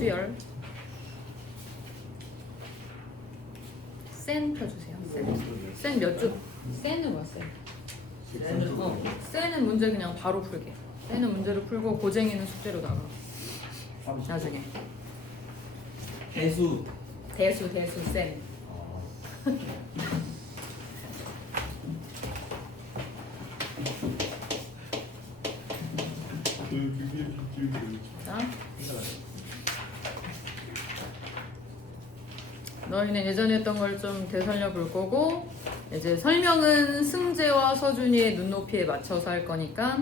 수열. 센 펴주세요. 센 몇 줄? 센은 뭐야 센? 센은 문제 그냥 바로 풀게. 센은 문제를 풀고 고쟁이는 숙제로 나가. 나중에. 대수. 대수 센. 자. 너희는 예전에 했던 걸 좀 되살려 볼 거고, 이제 설명은 승재와 서준이의 눈높이에 맞춰서 할 거니까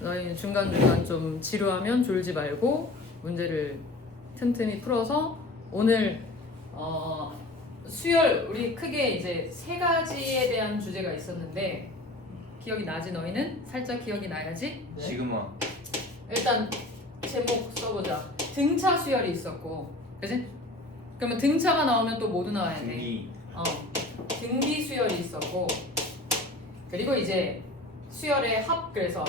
너희는 중간중간 좀 지루하면 졸지 말고 문제를 틈틈이 풀어서 오늘 수열 우리 크게 이제 세 가지에 대한 주제가 있었는데 기억이 나지? 너희는? 살짝 기억이 나야지? 네? 시그마. 일단 제목 써보자. 등차 수열이 있었고, 그지? 그러면 등차가 나오면 또 모두 나와야 돼. 등기. 등비 수열이 있었고, 그리고 이제 수열의 합, 그래서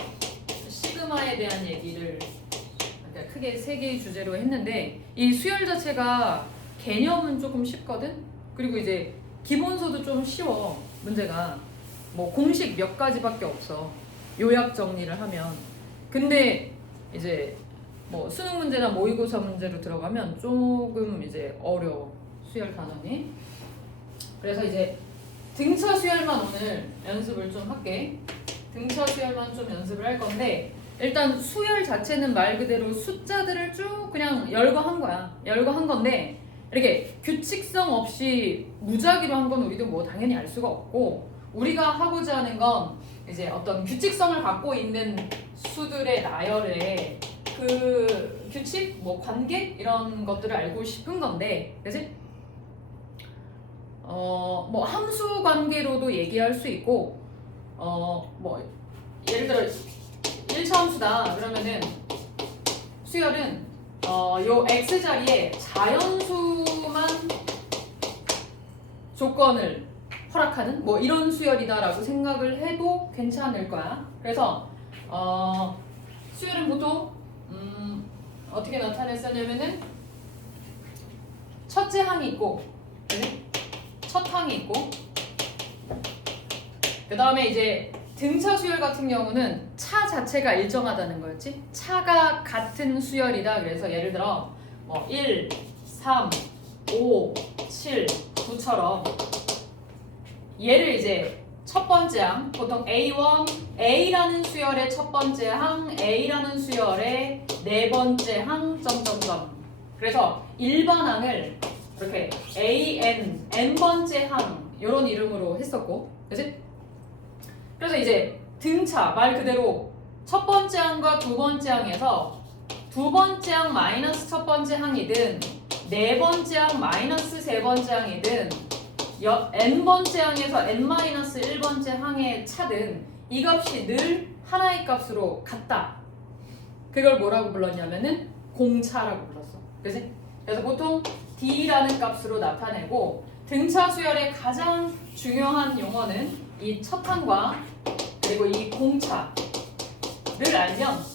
시그마에 대한 얘기를 그러니까 크게 세 개의 주제로 했는데, 이 수열 자체가 개념은 조금 쉽거든. 그리고 이제 기본서도 좀 쉬워. 문제가 뭐 공식 몇 가지밖에 없어. 요약 정리를 하면. 근데 이제 뭐 수능 문제나 모의고사 문제로 들어가면 조금 이제 어려워. 수열 단원이. 그래서 이제 등차 수열만 오늘 연습을 좀 할게. 등차 수열만 좀 연습을 할 건데, 일단 수열 자체는 말 그대로 숫자들을 쭉 그냥 열거한 거야. 열거한 건데 이렇게 규칙성 없이 무작위로 한 건 우리도 뭐 당연히 알 수가 없고, 우리가 하고자 하는 건 이제 어떤 규칙성을 갖고 있는 수들의 나열에 그 규칙, 뭐 관계 이런 것들을 알고 싶은 건데, 그지? 뭐 함수 관계로도 얘기할 수 있고, 뭐 예를 들어 1차 함수다 그러면은 수열은 요 x 자리에 자연수만 조건을 허락하는 뭐 이런 수열이다라고 생각을 해도 괜찮을 거야. 그래서 수열은 보통 어떻게 나타냈었냐면은 첫째 항이 있고, 네? 첫 항이 있고, 그 다음에 이제 등차 수열 같은 경우는 차 자체가 일정하다는 거였지. 차가 같은 수열이다. 그래서 예를 들어 뭐 1, 3, 5, 7, 9처럼 얘를 이제 첫 번째 항, 보통 A1, A라는 수열의 첫 번째 항, A라는 수열의 네 번째 항, 점점점. 그래서 일반항을 이렇게 AN, N번째 항 이런 이름으로 했었고, 그치? 그래서 이제 등차, 말 그대로 첫 번째 항과 두 번째 항에서 두 번째 항 마이너스 첫 번째 항이든 네 번째 항 마이너스 세 번째 항이든 n번째 항에서 n-1번째 항의 차든 이 값이 늘 하나의 값으로 같다. 그걸 뭐라고 불렀냐면은 공차라고 불렀어. 그치? 그래서 보통 d라는 값으로 나타내고, 등차 수열의 가장 중요한 용어는 이 첫 항과 그리고 이 공차를 알면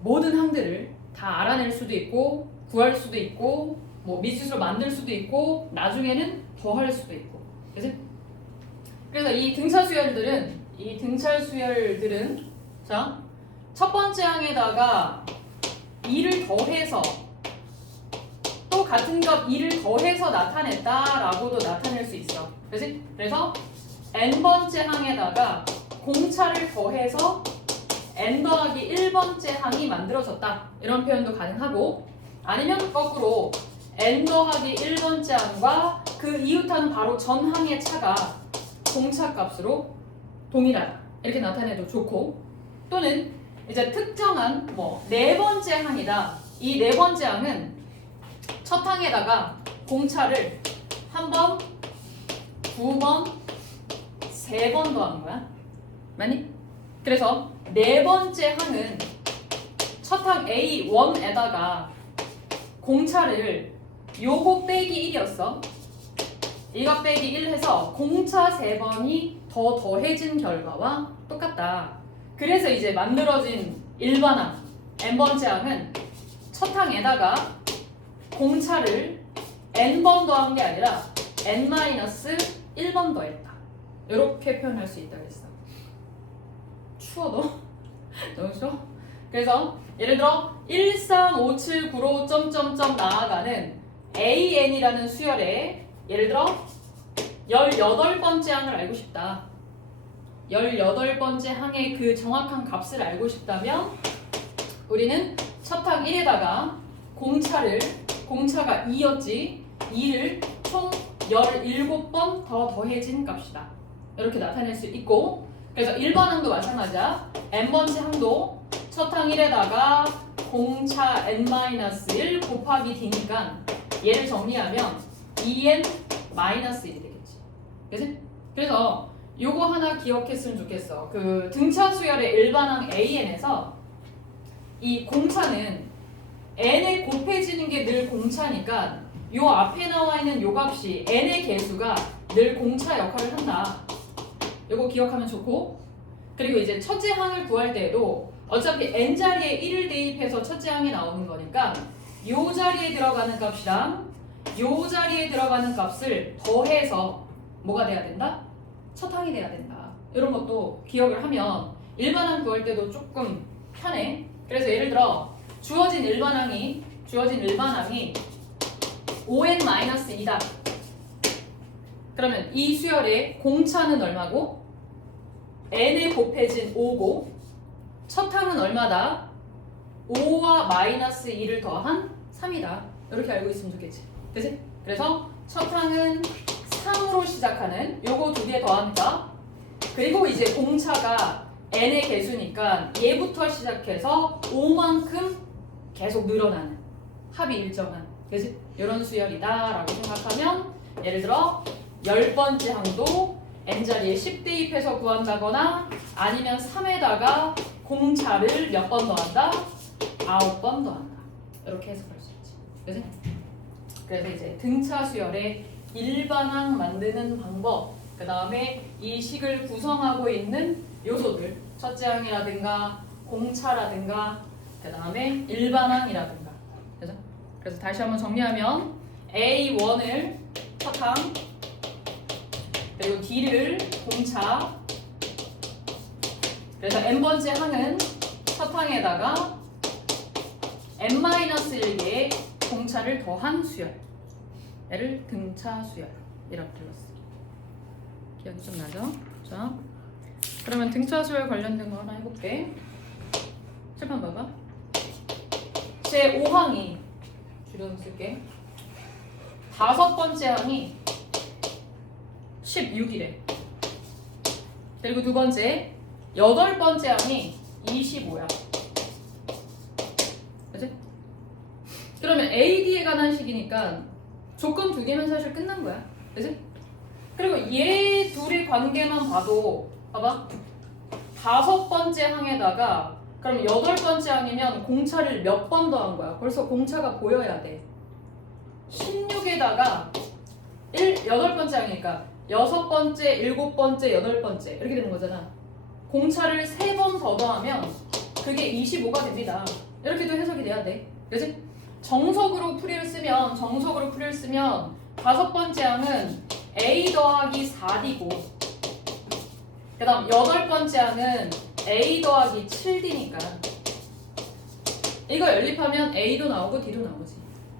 모든 항들을 다 알아낼 수도 있고 구할 수도 있고 뭐 미지수로 만들 수도 있고 나중에는 더할 수도 있고, 그치? 그래서 이 등차 수열들은 자, 첫 번째 항에다가 2를 더해서 또 같은 값 2를 더해서 나타냈다라고도 나타낼 수 있어. 그치? 그래서 n번째 항에다가 공차를 더해서 n 더하기 1번째 항이 만들어졌다. 이런 표현도 가능하고, 아니면 거꾸로 n 더하기 1번째 항과 그 이웃하는 바로 전 항의 차가 공차 값으로 동일하다. 이렇게 나타내도 좋고, 또는 이제 특정한 뭐 네 번째 항이다. 이 네 번째 항은 첫 항에다가 공차를 한 번, 두 번, 세 번 더한 거야. 맞니? 그래서 네 번째 항은 첫 항 A1에다가 공차를 요거 빼기 1이었어. 이거 빼기 1 해서 공차 3번이 더 더해진 결과와 똑같다. 그래서 이제 만들어진 일반항 n번째 항은 첫 항에다가 공차를 n번 더한 게 아니라 n-1번 더했다. 이렇게 표현할 수 있다 그랬어. 추워 너? 너무 추워? 그래서 예를 들어 13579로 점점점 나아가는 AN이라는 수열에 예를 들어 18번째 항을 알고 싶다. 18번째 항의 그 정확한 값을 알고 싶다면 우리는 첫 항 1에다가 공차가 2였지 2를 총 17번 더 더해진 값이다. 이렇게 나타낼 수 있고 그래서 1번항도 마찬가지야. n번째 항도 첫 항 1에다가 공차 n-1 곱하기 d니까 얘를 정리하면 2n-1이 되겠지. 그치? 그래서 요거 하나 기억했으면 좋겠어. 그 등차 수열의 일반항 AN에서 이 공차는 n에 곱해지는 게 늘 공차니까 요 앞에 나와 있는 요 값이 n의 개수가 늘 공차 역할을 한다. 요거 기억하면 좋고 그리고 이제 첫째 항을 구할 때에도 어차피 n자리에 1을 대입해서 첫째 항이 나오는 거니까 요 자리에 들어가는 값이랑 요 자리에 들어가는 값을 더해서 뭐가 돼야 된다? 첫 항이 돼야 된다. 이런 것도 기억을 하면 일반항 구할 때도 조금 편해. 그래서 예를 들어 주어진 일반항이 5n-2다. 그러면 이 수열의 공차는 얼마고? n에 곱해진 5고 첫 항은 얼마다? 5와 마이너스 2를 더한 3이다. 이렇게 알고 있으면 좋겠지. 그치? 그래서 첫 항은 3으로 시작하는 요거 두 개 더하니까 그리고 이제 공차가 n의 개수니까 얘부터 시작해서 5만큼 계속 늘어나는 합이 일정한 그치? 이런 수열이다 라고 생각하면 예를 들어 10번째 항도 n자리에 10 대입해서 구한다거나 아니면 3에다가 공차를 몇 번 더한다? 9번 더한다. 이렇게 해석할 수 있지. 그치? 그래서 이제 등차 수열의 일반항 만드는 방법 그 다음에 이 식을 구성하고 있는 요소들 첫째 항이라든가 공차라든가 그 다음에 일반항이라든가 그래서 다시 한번 정리하면 A1을 첫 항 그리고 D를 공차 그래서 n번째 항은 첫 항에다가 n-1개의 공차를 더한 수열 얘를 등차 수열 이라고 불렀어. 기억이 좀 나죠? 자, 그러면 등차 수열 관련된 거 하나 해볼게. 칠판 봐봐. 제 5항이 줄여서 쓸게. 5번째 항이 16이래. 그리고 두 번째 8번째 항이 25야. 그치? 그러면 AD에 관한 식이니까 조건 두 개면 사실 끝난 거야. 그치? 그리고 얘 둘의 관계만 봐도 봐봐. 5번째 항에다가 그럼 8번째 항이면 공차를 몇 번 더한 거야. 벌써 공차가 보여야 돼. 16에다가 8번째 항이니까 6번째, 7번째, 8번째 이렇게 되는 거잖아. 공차를 3번 더 더하면 그게 25가 됩니다. 이렇게도 해석이 돼야 돼. 그치? 정석으로 풀이를 쓰면 5번째 항은 A 더하기 4D고 그 다음 8번째 항은 A 더하기 7D니까 이거 연립하면 A도 나오고 D도 나오지.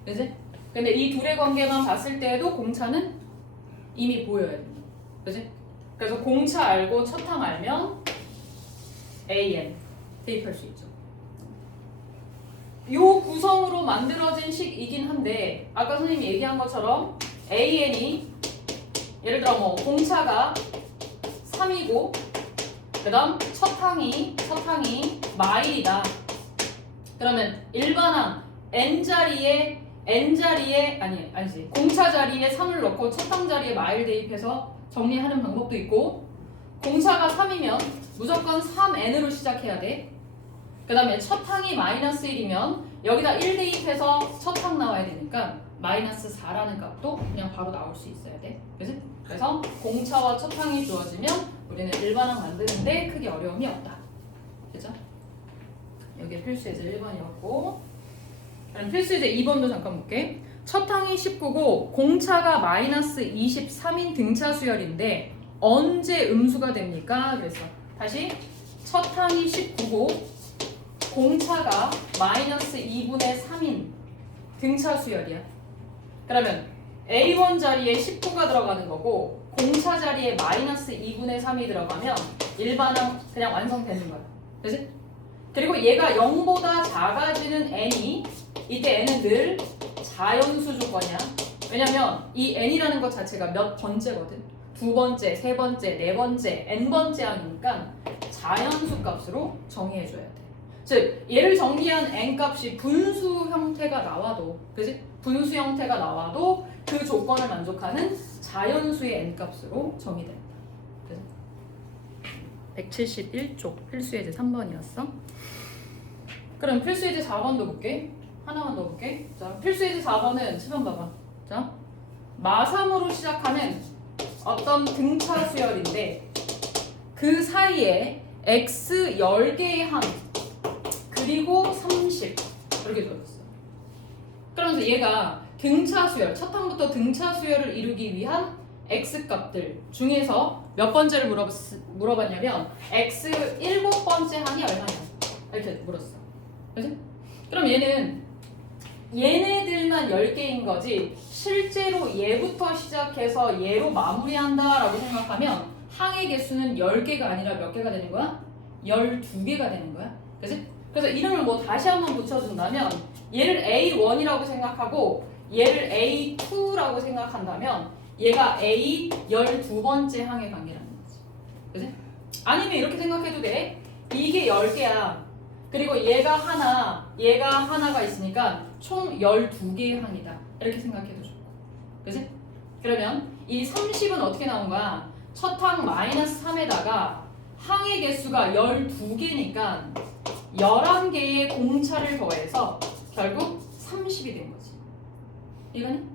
그치? 근데 이 둘의 관계만 봤을 때에도 공차는 이미 보여야 돼. 그치? 그래서 공차 알고 첫 항 알면 AN 대입할 수 있죠. 요 구성으로 만들어진 식이긴 한데 아까 선생님이 얘기한 것처럼 AN이 예를 들어 뭐 공차가 3이고 그 다음 첫 항이 마일이다. 그러면 일반항 n자리에 아니지 공차 자리에 3을 넣고 첫 항 자리에 마일 대입해서 정리하는 방법도 있고 공차가 3이면 무조건 3n으로 시작해야 돼. 그 다음에 첫 항이 마이너스 1이면 여기다 1 대입해서 첫 항 나와야 되니까 마이너스 4라는 값도 그냥 바로 나올 수 있어야 돼. 그치? 그래서 공차와 첫 항이 주어지면 우리는 일반항 만드는데 크게 어려움이 없다. 그죠? 여기에 필수 예제 1번이었고 그럼 필수 예제 2번도 잠깐 볼게. 첫 항이 19고 공차가 마이너스 23인 등차 수열인데 언제 음수가 됩니까? 그래서 다시 첫 항이 19고 공차가 마이너스 2분의 3인 등차 수열이야. 그러면 A1 자리에 19가 들어가는 거고 공차 자리에 마이너스 2분의 3이 들어가면 일반항 그냥 완성되는 거야. 그치? 그리고 얘가 0보다 작아지는 n이 이때 n은 늘 자연수 조건이야. 왜냐면 이 n이라는 것 자체가 몇 번째거든. 두 번째, 세 번째, 네 번째, n번째 항이니까 자연수 값으로 정의해줘야 돼. 즉 얘를 정리한 n 값이 분수 형태가 나와도, 그지? 분수 형태가 나와도 그 조건을 만족하는 자연수의 n 값으로 정의된다. 그래서 171쪽 필수예제 3번이었어. 그럼 필수예제 4번도 볼게. 하나만 더 볼게. 자, 필수예제 4번은 7번 봐봐. 자, 마3으로 시작하는 어떤 등차 수열인데 그 사이에 x 10개의 항 그리고 30 이렇게 들어있어. 그러면서 얘가 등차 수열, 첫 항부터 등차 수열을 이루기 위한 x 값들 중에서 몇 번째를 물어봤냐면 x 7번째 항이 얼마냐 이렇게 물었어. 그치? 그럼 얘네들만 10개인 거지 실제로 얘부터 시작해서 얘로 마무리한다라고 생각하면 항의 개수는 10개가 아니라 몇 개가 되는 거야? 12개가 되는 거야. 그치? 그래서 이름을 뭐 다시 한번 붙여준다면 얘를 A1이라고 생각하고 얘를 A2라고 생각한다면 얘가 A 12번째 항의 관계라는 거지. 그치? 아니면 이렇게 생각해도 돼. 이게 10개야. 그리고 얘가 하나가 있으니까 총 12개의 항이다. 이렇게 생각해도 좋고. 그치? 그러면 이 30은 어떻게 나온 거야? 첫 항 마이너스 3에다가 항의 개수가 12개니까 11개의 공차를 더해서 결국 30이 된 거지. 이거는?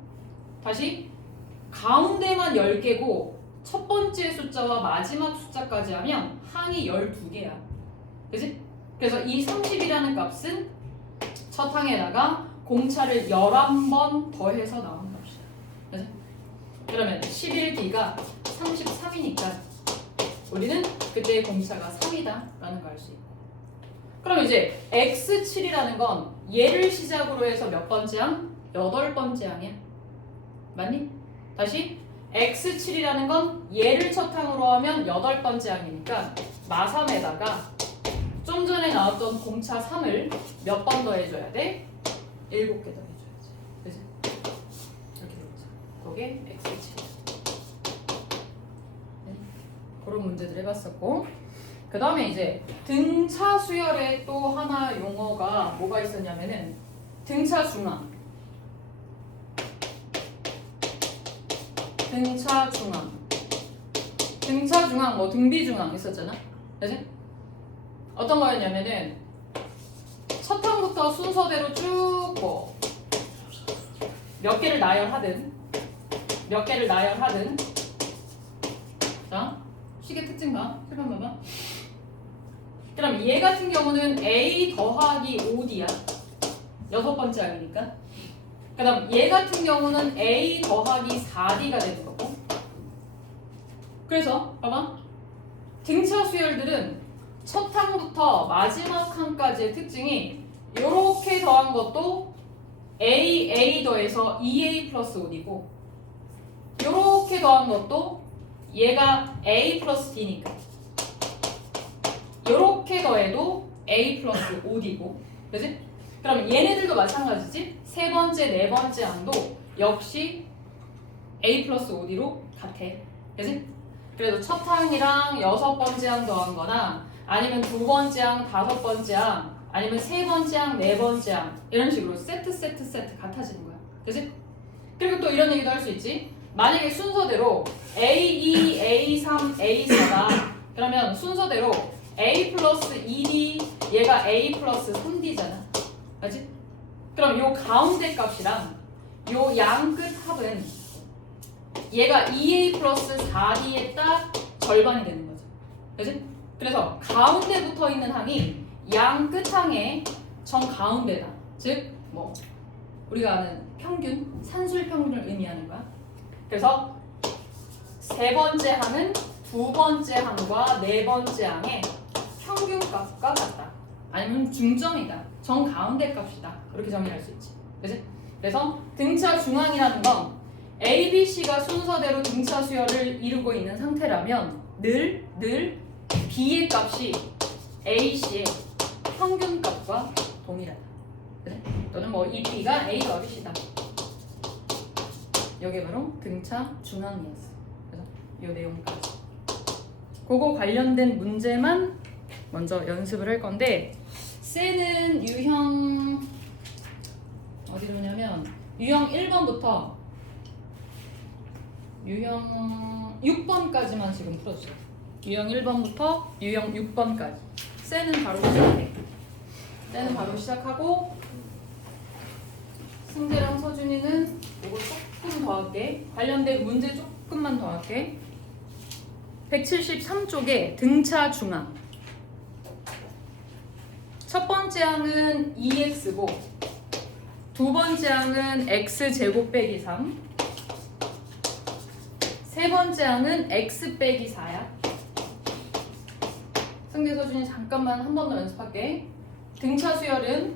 다시 가운데만 10개고 첫 번째 숫자와 마지막 숫자까지 하면 항이 12개야. 그치? 그래서 이 30이라는 값은 첫 항에다가 공차를 11번 더해서 나온 값이야. 그치? 그러면 11D가 33이니까 우리는 그때의 공차가 3이다 라는 걸 알 수 있고. 그럼 이제 X7이라는 건 얘를 시작으로 해서 몇 번째 항? 8번째 항이야. 맞니? 다시 X7이라는 건 얘를 첫 항으로 하면 8번째 항이니까 마3에다가 좀 전에 나왔던 공차 3을 몇 번 더 해줘야 돼? 7개 더 해줘야지. 그치? 이렇게 되겠죠. 그게 X7. 그런 문제들 해봤었고, 그 다음에 이제 등차 수열에 또 하나 용어가 뭐가 있었냐면은 등차 중항, 등차 중항, 뭐 등비 중항 있었잖아. 그치? 어떤 거였냐면은 첫 항부터 순서대로 쭉 뭐 몇 개를 나열하든 자, 시계 특징 봐. 7번 봐봐. 그럼 얘 같은 경우는 A 더하기 5D야. 6번째 항이니까. 그 다음 얘 같은 경우는 A 더하기 4D가 되는 거고. 그래서 봐봐. 등차 수열들은 첫 항부터 마지막 항까지의 특징이 이렇게 더한 것도 A 더해서 2A 플러스 5D고 이렇게 더한 것도 얘가 A 플러스 D니까 이렇게 더해도 A 플러스 5D고. 그치? 그럼 얘네들도 마찬가지지? 세 번째, 네 번째 항도 역시 A 플러스 5D로 같아. 그치? 그래서 첫 항이랑 6번째 항 더한 거나 아니면 두 번째 항, 5번째 항, 아니면 세 번째 항, 네 번째 항 이런 식으로 세트 같아지는 거야. 그치? 그리고 또 이런 얘기도 할 수 있지. 만약에 순서대로 A2, A3, A4다. 그러면 순서대로 A 플러스 2D 얘가 A 플러스 3D잖아. 그치? 그럼 요 가운데 값이랑 요 양 끝 합은 얘가 2A 플러스 4D의 딱 절반이 되는 거죠. 그치? 그래서 가운데 붙어 있는 항이 양 끝항의 정 가운데다. 즉, 뭐 우리가 아는 평균, 산술 평균을 의미하는 거야. 그래서 세 번째 항은 두 번째 항과 네 번째 항의 평균값과 같다. 아니면 중점이다. 정 가운데 값이다. 그렇게 정의할 수 있지. 그치? 그래서 등차 중앙이라는 건 A, B, C가 순서대로 등차 수열을 이루고 있는 상태라면 늘 B의 값이 A, C의 평균값과 동일하다. 그래? 또는 뭐 이 B가 A 더하기 C다. 이게 바로 등차 중앙이었어. 그래서 이 내용까지. 그거 관련된 문제만 먼저 연습을 할 건데 셀은 유형 어디로 오냐면 유형 1번부터 유형 6번까지만 지금 풀어주세요. 유형 1번부터 유형 6번까지. 셀은 바로 시작해. 셀은 바로 시작하고 승재랑 서준이는 이거 조금 더 할게. 관련된 문제 조금만 더 할게. 173쪽에 등차 중앙. 첫 번째 항은 2x고 두 번째 항은 x제곱 빼기 3. 세 번째 항은 x 빼기 4야. 승재 서준이 잠깐만 한 번 더 연습할게. 등차 수열은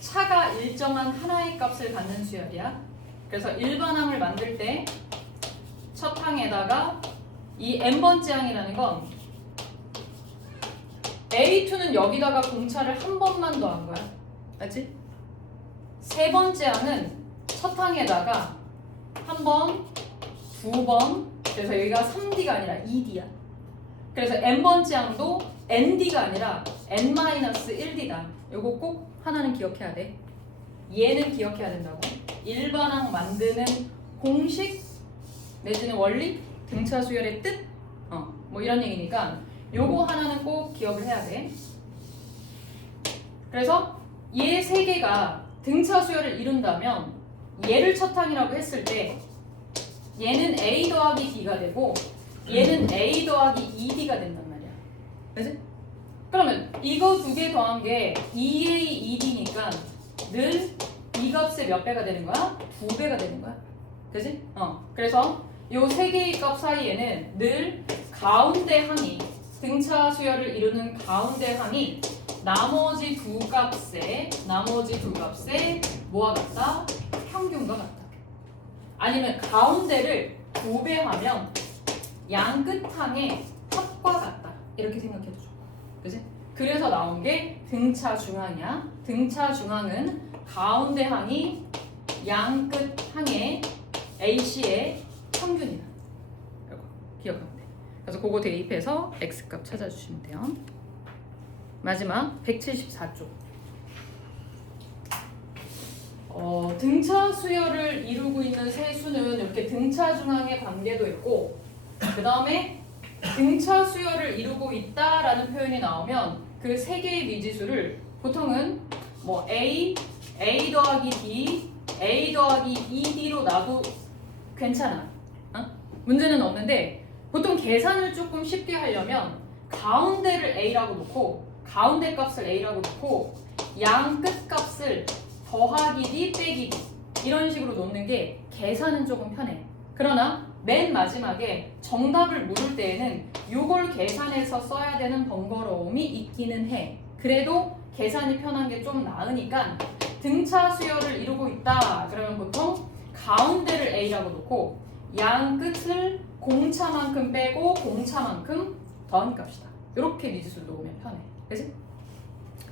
차가 일정한 하나의 값을 갖는 수열이야. 그래서 일반항을 만들 때 첫 항에다가 이 n번째 항이라는 건 A2는 여기다가 공차를 한 번만 더한 거야. 알지? 세 번째 항은 첫 항에다가 한 번, 두 번, 그래서 여기가 3D가 아니라 2D야. 그래서 n번째 항도 ND가 아니라 N-1D다. 요거 꼭 하나는 기억해야 돼. 얘는 기억해야 된다고. 일반항 만드는 공식 내지는 원리, 등차 수열의 뜻, 뭐 이런 얘기니까 요거 하나는 꼭 기억을 해야 돼. 그래서 얘 세 개가 등차 수열을 이룬다면 얘를 첫 항이라고 했을 때 얘는 A 더하기 D가 되고 얘는 A 더하기 2D가 된단 말이야. 그치? 그러면 이거 두 개 더한 게 2A, 2D니까 늘 이 값의 몇 배가 되는 거야? 2배가 되는 거야. 그치? 그래서 요 세 개의 값 사이에는 늘 가운데 항이 등차 수열을 이루는 가운데 항이 나머지 두 값의 뭐와 같다? 평균과 같다. 아니면 가운데를 2배 하면 양 끝항의 합과 같다. 이렇게 생각해도 좋고. 그치? 그래서 나온 게 등차 중앙이야. 등차 중앙은 가운데 항이 양 끝항의 AC의 평균이다. 이거 기억하면 돼. 그래서 그거 대입해서 X값 찾아주시면 돼요. 마지막 174쪽. 등차 수열을 이루고 있는 세수는 이렇게 등차 중앙의 관계도 있고 그 다음에 등차 수열을 이루고 있다라는 표현이 나오면 그 세 개의 미지수를 보통은 뭐 A 더하기 D, A 더하기 2D로 놔도 괜찮아. 문제는 없는데 보통 계산을 조금 쉽게 하려면 가운데를 A라고 놓고 가운데 값을 A라고 놓고 양 끝 값을 더하기 D 빼기 D 이런 식으로 놓는 게 계산은 조금 편해. 그러나 맨 마지막에 정답을 물을 때에는 이걸 계산해서 써야 되는 번거로움이 있기는 해. 그래도 계산이 편한 게 좀 나으니까 등차 수열을 이루고 있다. 그러면 보통 가운데를 A라고 놓고 양 끝을 공차만큼 빼고 공차만큼 더한 값이다. 이렇게 미지수를 놓으면 편해. 그치?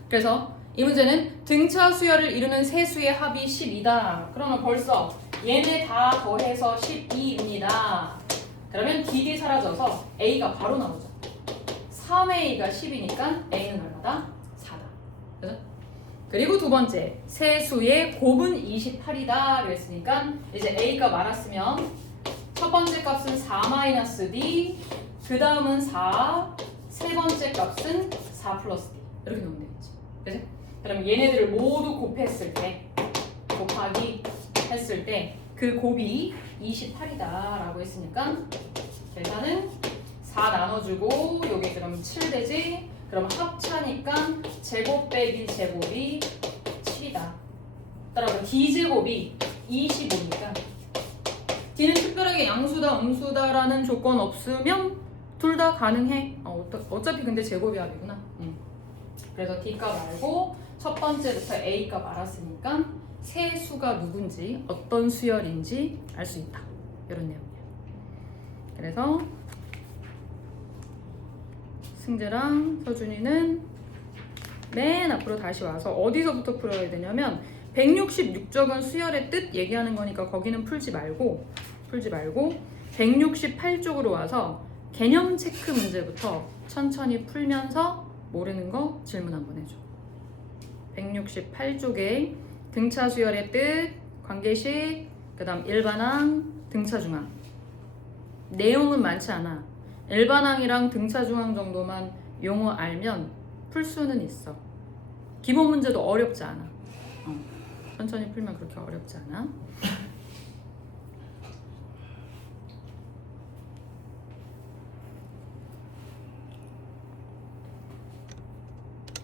그래서 이 문제는 등차 수열을 이루는 세 수의 합이 10이다. 그러면 벌써 얘네 다 더해서 12입니다. 그러면 D이 사라져서 A가 바로 나오죠. 3A가 10이니까 A는 얼마다? 4다. 그죠? 그리고 두 번째, 세 수의 곱은 28이다. 그랬으니까 이제 A가 말았으면 첫 번째 값은 4-D, 그 다음은 4, 세 번째 값은 4 플러스 D. 이렇게 놓으면 되겠지. 그죠? 그럼 얘네들을 모두 곱했을 때, 곱하기 했을 때 그 곱이 28이다 라고 했으니까 계산은 4 나눠주고 요게 그럼 7되지? 그럼 합차니까 제곱 빼기 제곱이 7이다. 따라서 D제곱이 25니까 D는 특별하게 양수다 음수다라는 조건 없으면 둘 다 가능해. 어차피 근데 제곱이합이구나. 그래서 D 값 알고 첫 번째부터 A 값 알았으니까 세 수가 누군지 어떤 수열인지 알 수 있다. 이런 내용이에요. 그래서 승재랑 서준이는 맨 앞으로 다시 와서 어디서부터 풀어야 되냐면 166쪽은 수열의 뜻 얘기하는 거니까 거기는 풀지 말고 168쪽으로 와서 개념 체크 문제부터 천천히 풀면서 모르는 거 질문 한번 해줘. 168쪽에 등차 수열의 뜻, 관계식, 그 다음 일반항, 등차 중항. 내용은 많지 않아. 일반항이랑 등차 중항 정도만 용어 알면 풀 수는 있어. 기본 문제도 어렵지 않아. 천천히 풀면 그렇게 어렵지 않아.